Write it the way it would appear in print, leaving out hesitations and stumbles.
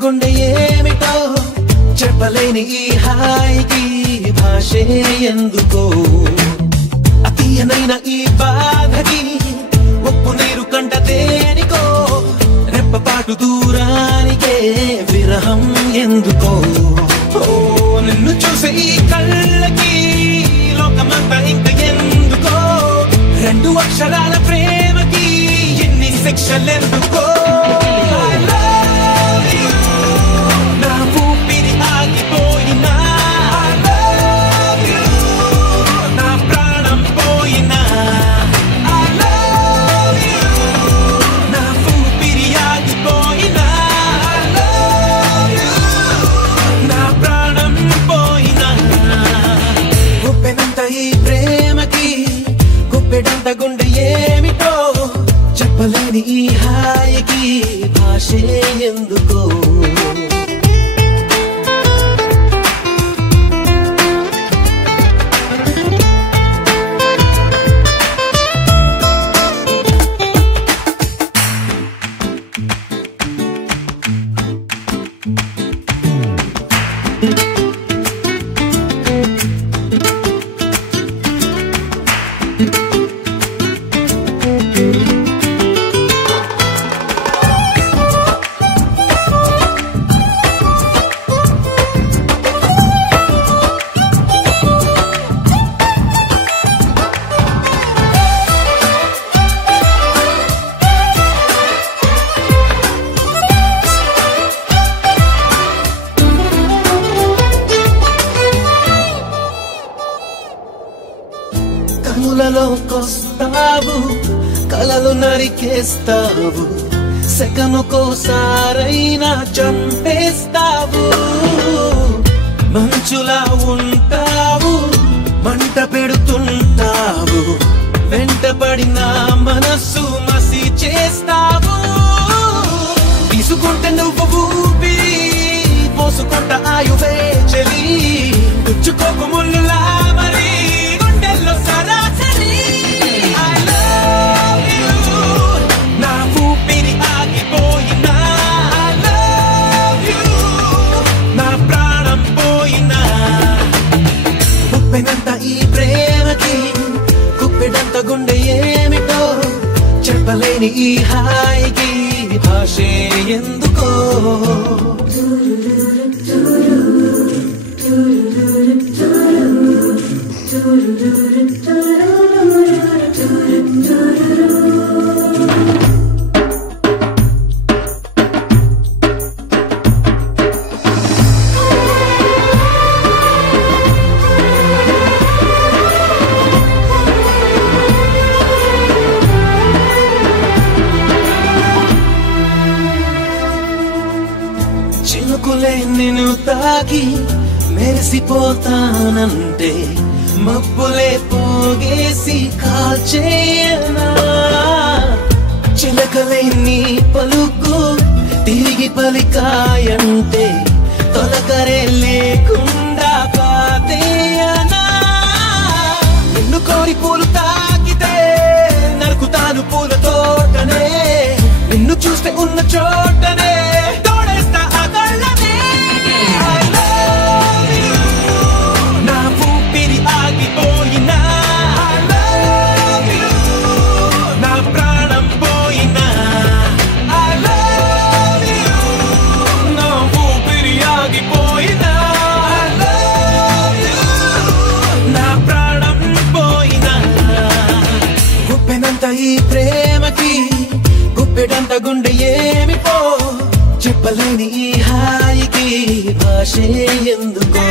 గుండె ఏమిటో చెప్పలేని ఈ హాయికి భాషే ఎందుకో అతీయనైన ఈ బాధకి ఉప్పు నీరు కంట దేనికో రెప్పపాటు దూరానికే విరహం ఎందుకో నిన్ను చూసే ఈ కళ్ళకి లోకమంతా ఇంక ఎందుకో రెండు అక్షరాల ప్రేమకి ఎన్ని శిక్షలెందుకో గుప్పెడంత గుండె ఏమిటో చెప్పలేని ఈ హాయికి భాషే ఎందుకో కనులలోకొస్తావు కలలు నరికేస్తావు సెకనుకోసారైనా చంపేస్తావు మంచులా ఉంటావు మంట పెడుతుంటావు వెంటపడిన మనస్సు మసి చేస్తావు తీసుకుంటే నువ్వు ఊపిరి పోసుకుంట ఆయువే చెలి పుచ్చుకోకు ముళ్ళులా మరి ఈ ప్రేమకి గుప్పెడంత గుండె ఏమిటో చెప్పలేని ఈ హాయికి భాషే ఎందుకో చినుకులే నిన్ను తాకి మెరిసిపోతానంటే మబ్బులే పోగేసి కాల్చేయనా చిలకలే నీ పలుకు తిరిగి పలికాయంటే తొలకరే లేకుండా పాతేయనా నిన్ను కోరి పూలు తాకితే నరుకుతాను పూల తోటనే నిన్ను చూస్తే ఉన్న చోటనే ఈ ప్రేమకి గుప్పెడంత గుండె ఏమిటో చెప్పలేని ఈ హాయికి భాషే ఎందుకో